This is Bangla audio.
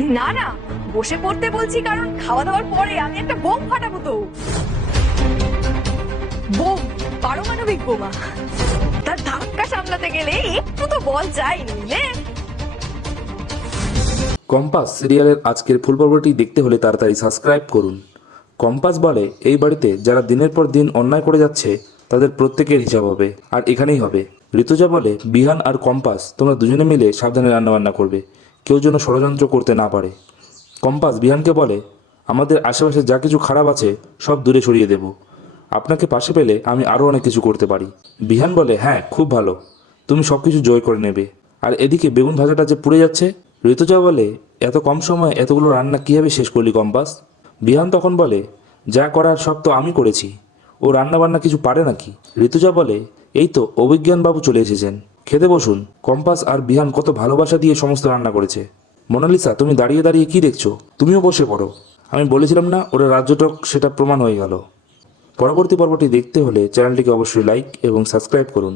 না না, বসে পড়তে বলছি কারণ খাওয়া দাওয়ার পরে আমি একটা বোম ফাটাবো তো। বোম, পারমাণবিক বোমা। তার ধাক্কা সামলাতে গেলে একটু তো বল চাই, নইলে। কম্পাস সিরিয়ালের আজকের ফুল পর্বটি দেখতে হলে তাড়াতাড়ি সাবস্ক্রাইব করুন। কম্পাস বলে এই বাড়িতে যারা দিনের পর দিন অন্যায় করে যাচ্ছে তাদের প্রত্যেকের হিসাব হবে, আর এখানেই হবে। ঋতুজা বলে বিহান আর কম্পাস তোমরা দুজনে মিলে সাবধানে রান্নাবান্না করবে, কেউ যেন ষড়যন্ত্র করতে না পারে। কম্পাস বিহানকে বলে আমাদের আশেপাশে যা কিছু খারাপ আছে সব দূরে সরিয়ে দেব, আপনাকে পাশে পেলে আমি আরও অনেক কিছু করতে পারি। বিহান বলে হ্যাঁ খুব ভালো, তুমি সব কিছু জয় করে নেবে। আর এদিকে বেগুন ভাজাটা যে পুড়ে যাচ্ছে। ঋতুজা বলে এত কম সময়ে এতগুলো রান্না কীভাবে শেষ করলি কম্পাস? বিহান তখন বলে যা করার সব তো আমি করেছি, ও রান্না বান্না কিছু পারে নাকি? ঋতুজা বলে এই তো অভিজ্ঞানবাবু চলে এসেছেন, খেতে বসুন। কম্পাস আর বিহান কত ভালোবাসা দিয়ে সমস্ত রান্না করেছে। মোনালিসা তুমি দাঁড়িয়ে দাঁড়িয়ে কি দেখছো? তুমিও বসে পড়ো। আমি বলেছিলাম না ওরা রাজ্যটক, সেটা প্রমাণ হয়ে গেল। পরবর্তী পর্বটি দেখতে হলে চ্যানেলটিকে অবশ্যই লাইক এবং সাবস্ক্রাইব করুন।